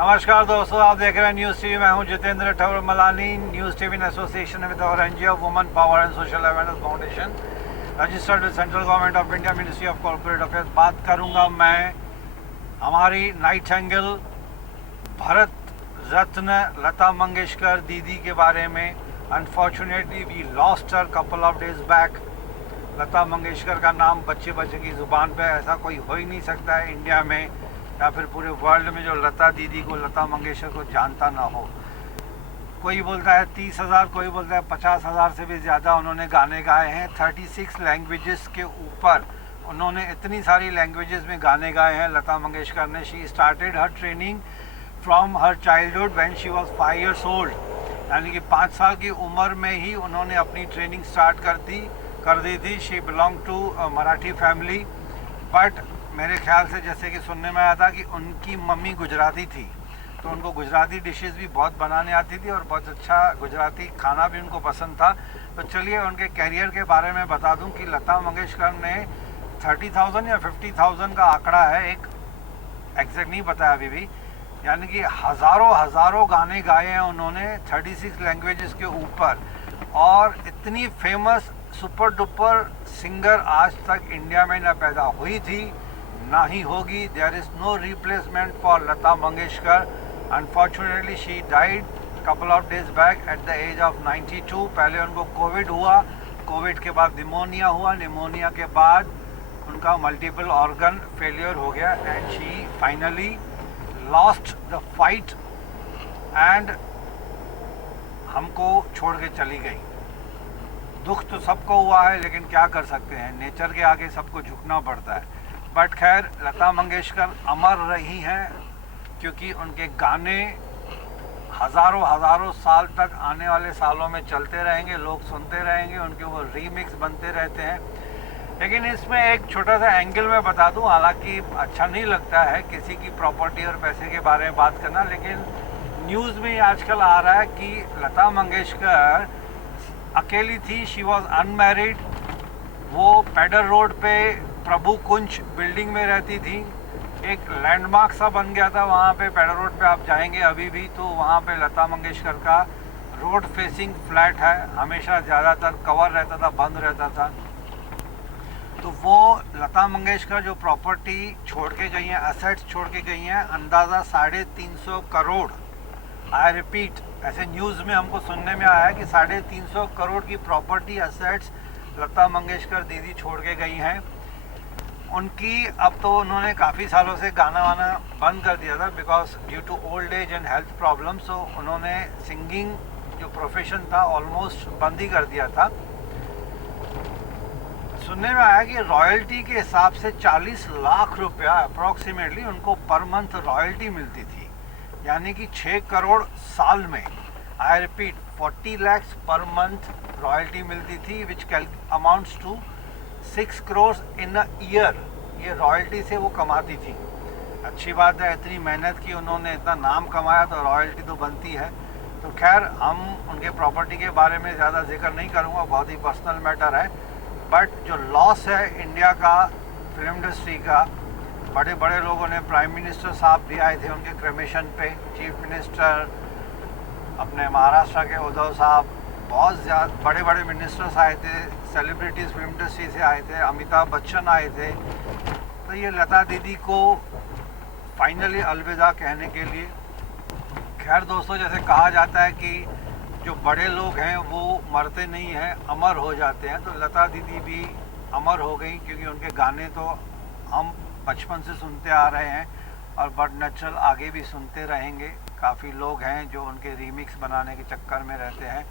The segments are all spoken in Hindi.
नमस्कार दोस्तों, आप देख रहे हैं न्यूज़ टीवी। मैं हूं Jitendra Thaur Malani. News TV in association with our NGO women power and social awareness foundation registered with central government of India, ministry of corporate affairs. बात करूंगा मैं हमारी नाइटिंगेल, भारत रत्न लता मंगेशकर दीदी के बारे में। Unfortunately we lost her couple of days back. Lata Mangeshkar का नाम बच्चे बच्चे की ज़ुबान पे ऐसा कोई हो ही नहीं सकता है इंडिया में या फिर पूरे वर्ल्ड में जो लता दीदी को, लता मंगेशकर को जानता ना हो। कोई बोलता है 30,000, कोई बोलता है 50,000 से भी ज़्यादा उन्होंने गाने गाए हैं। 36 लैंग्वेजेस के ऊपर उन्होंने इतनी सारी लैंग्वेजेस में गाने गाए हैं लता मंगेशकर ने। She started her training from her childhood when she was 5 years old, यानी कि 5 साल की उम्र में ही उन्होंने अपनी ट्रेनिंग स्टार्ट कर दी थी। She belong to Marathi family, but मेरे ख्याल से जैसे कि सुनने में आया था कि उनकी मम्मी गुजराती थी, तो उनको गुजराती डिशेस भी बहुत बनाने आती थी और बहुत अच्छा गुजराती खाना भी उनको पसंद था। तो चलिए उनके कैरियर के बारे में बता दूं कि लता मंगेशकर ने 30,000 या 50,000 का आंकड़ा है, एक एग्जैक्ट नहीं पता है अभी भी, यानी कि हज़ारों गाने गाए हैं उन्होंने 36 लैंग्वेजेस के ऊपर। और इतनी फेमस सुपर डुपर सिंगर आज तक इंडिया में ना पैदा हुई थी ना ही होगी। There is no replacement for Lata Mangeshkar. Unfortunately she died couple of days back at the age of 92। पहले उनको कोविड हुआ, कोविड के बाद निमोनिया हुआ, निमोनिया के बाद उनका मल्टीपल ऑर्गन फेलियर हो गया and she finally lost the fight and हमको छोड़ के चली गई। दुख तो सबको हुआ है, लेकिन क्या कर सकते हैं, नेचर के आगे सबको झुकना पड़ता है। बट खैर, लता मंगेशकर अमर रही हैं क्योंकि उनके गाने हज़ारों साल तक आने वाले सालों में चलते रहेंगे, लोग सुनते रहेंगे, उनके वो रीमिक्स बनते रहते हैं। लेकिन इसमें एक छोटा सा एंगल मैं बता दूं, हालांकि अच्छा नहीं लगता है किसी की प्रॉपर्टी और पैसे के बारे में बात करना, लेकिन न्यूज़ में आजकल आ रहा है कि लता मंगेशकर अकेली थी, शी वॉज अनमैरिड। वो पैडर रोड पे प्रभु कुंज बिल्डिंग में रहती थी। एक लैंडमार्क सा बन गया था वहाँ पे, पैडर रोड पे आप जाएंगे अभी भी तो वहाँ पे लता मंगेशकर का रोड फेसिंग फ्लैट है, हमेशा ज़्यादातर कवर रहता था, बंद रहता था। तो वो लता मंगेशकर जो प्रॉपर्टी छोड़ के गई हैं, असेट्स छोड़ के गई हैं, अंदाज़ा 350 करोड़। आई रिपीट, ऐसे न्यूज़ में हमको सुनने में आया है कि 350 करोड़ की प्रॉपर्टी असेट्स लता मंगेशकर दीदी छोड़ के गई हैं। उनकी अब तो उन्होंने काफ़ी सालों से गाना वाना बंद कर दिया था because due to old age and health problems. तो उन्होंने सिंगिंग जो प्रोफेशन था ऑलमोस्ट बंद ही कर दिया था। सुनने में आया कि रॉयल्टी के हिसाब से 40 लाख रुपया अप्रॉक्सीमेटली उनको पर मंथ रॉयल्टी मिलती थी, यानी कि 6 करोड़ साल में। I repeat, 40 lakhs per month royalty मिलती थी, which amounts to 6 crores in a year. ये रॉयल्टी से वो कमाती थी। अच्छी बात है, इतनी मेहनत की उन्होंने, इतना नाम कमाया, तो रॉयल्टी तो बनती है। तो खैर, हम उनके प्रॉपर्टी के बारे में ज़्यादा जिक्र नहीं करूँगा, बहुत ही पर्सनल मैटर है। बट जो लॉस है इंडिया का फिल्म इंडस्ट्री का, बड़े बड़े लोगों ने, प्राइम मिनिस्टर साहब भी आए थे उनके क्रेमेशन पे, चीफ मिनिस्टर अपने महाराष्ट्र के उद्धव साहब, बहुत ज़्यादा बड़े बड़े मिनिस्टर्स आए थे, सेलिब्रिटीज़ फिल्म इंडस्ट्री से आए थे, अमिताभ बच्चन आए थे। तो ये लता दीदी को फाइनली अलविदा कहने के लिए। खैर दोस्तों, जैसे कहा जाता है कि जो बड़े लोग हैं वो मरते नहीं हैं, अमर हो जाते हैं, तो लता दीदी भी अमर हो गई क्योंकि उनके गाने तो हम बचपन से सुनते आ रहे हैं और बट नेचुरल आगे भी सुनते रहेंगे। काफ़ी लोग हैं जो उनके रीमिक्स बनाने के चक्कर में रहते हैं।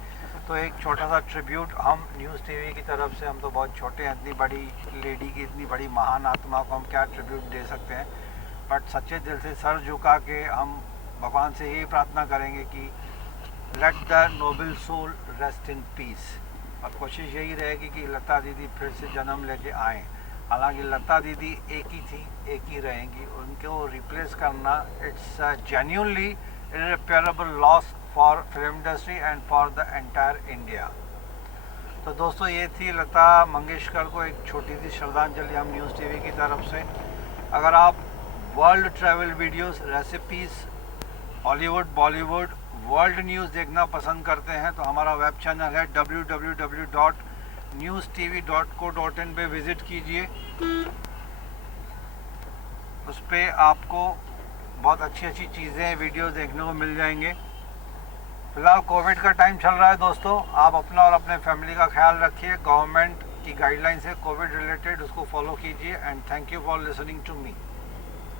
तो एक छोटा सा ट्रिब्यूट हम न्यूज़ टीवी की तरफ से, हम तो बहुत छोटे हैं, इतनी बड़ी लेडी की, इतनी बड़ी महान आत्मा को हम क्या ट्रिब्यूट दे सकते हैं। बट सच्चे दिल से सर झुका के हम भगवान से यही प्रार्थना करेंगे कि let the noble soul rest in peace. और कोशिश यही रहेगी कि लता दीदी फिर से जन्म लेके आएँ। हालांकि लता दीदी एक ही थी, एक ही रहेंगी, उनको रिप्लेस करना it's genuinely irreparable loss for film industry and for the entire India. तो दोस्तों, ये थी लता मंगेशकर को एक छोटी सी श्रद्धांजलि हम न्यूज़ टीवी की तरफ से। अगर आप world travel videos, recipes Hollywood, Bollywood, world news देखना पसंद करते हैं तो हमारा वेब चैनल है www.newstv.co.in पे विज़िट कीजिए। उस पर आपको बहुत अच्छी अच्छी चीज़ें, वीडियो देखने को मिल जाएंगे। फिलहाल कोविड का टाइम चल रहा है दोस्तों, आप अपना और अपने फैमिली का ख्याल रखिए। गवर्नमेंट की गाइडलाइंस है कोविड रिलेटेड, उसको फॉलो कीजिए। And thank you for listening to me.